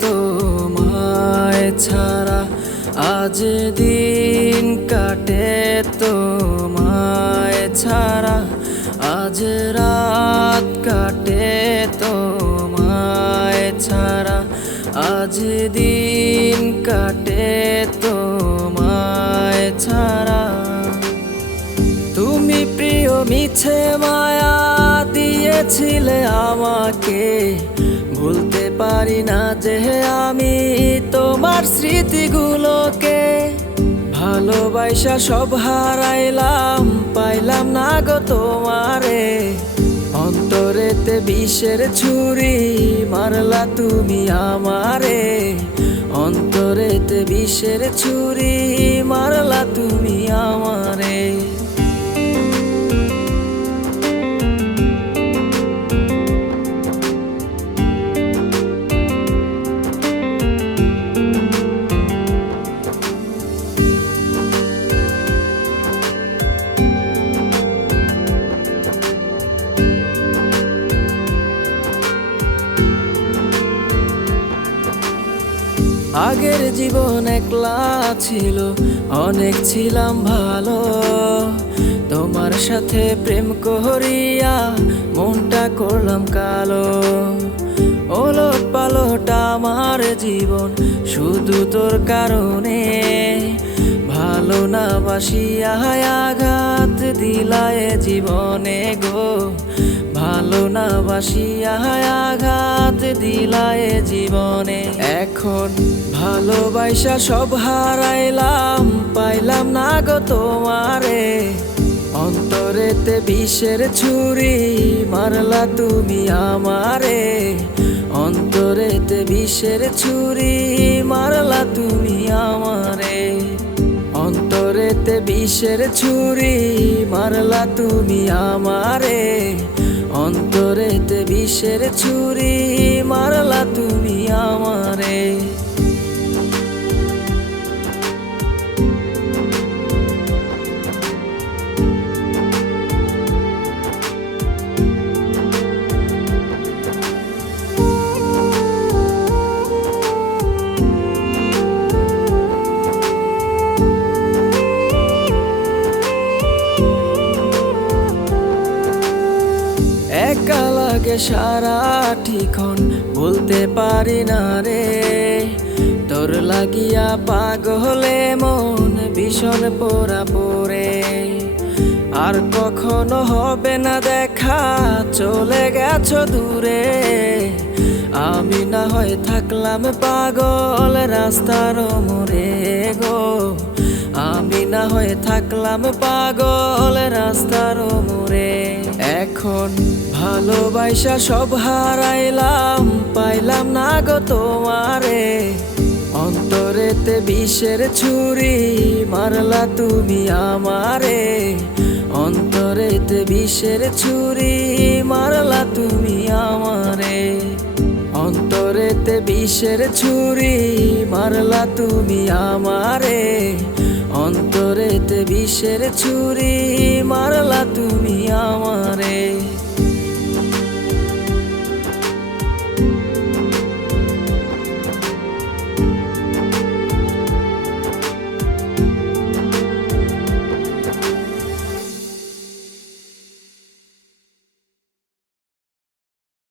তোমায় ছাড়া আজ দিন কাটে তোমায় ছাড়া। আজ রাত কাটে তোমায় ছাড়া। আজ দিন কাটে তোমায় ছাড়া। তুমি প্রিয় মিছে মায়া দিয়েছিলে আমাকে। পারি না যে আমি তোমার স্মৃতিগুলোকে। ভালোবাসা সব হারাইলাম, পাইলাম না গো তোমারে। অন্তরেতে বিষের ছুরি মারলা তুমি আমারে। অন্তরেতে বিষের ছুরি আগের জীবন একলা ছিল, অনেক ছিলাম ভালো। তোমার সাথে প্রেম করিয়া মনটা করলাম কালো। ওলট পালোটা আমার জীবন শুধু তোর কারণে। ভালো না বাসিয়া আঘাত দিলায় জীবনে গো। ভালো না বাসিয়া আঘাত দিলায় জীবনে। এখন ভালোবাসা সব হারাইলাম, পাইলাম না গো তোমারে। অন্তরেতে বিষের ছুরি মারলা তুমি আমারে। অন্তরেতে বিষের ছুরি মারলা তুমি আমারে অন্তরেতে বিষের ছুরি মারলা তুমি আমারে। অন্তরেতে বিষের ছুরি মারলা তুমি আমারে। লাগে সারা ঠিকন বলতে পারি না রে। তোর লাগিয়া পাগলে মন ভীষণ পোড়া পড়ে। আর কখনো হবে না দেখা, চলে গেছো দূরে। আমি না হয় থাকলাম পাগল রাস্তার মোড়ে গো। আমি না হয়ে থাকলাম পাগল রাস্তার মোড়ে। এখন ভালোবাসা সব হারাইলাম, পাইলাম না গো তোমারে। অন্তরেতে বিষের ছুরি মারলা তুমি আমারে। অন্তরেতে বিষের ছুরি মারলা তুমি আমারে। অন্তরেতে বিষের ছুরি মারলা তুমি আমারে। অন্তরেতে বিষের ছুরি মারলা তুমি আমারে।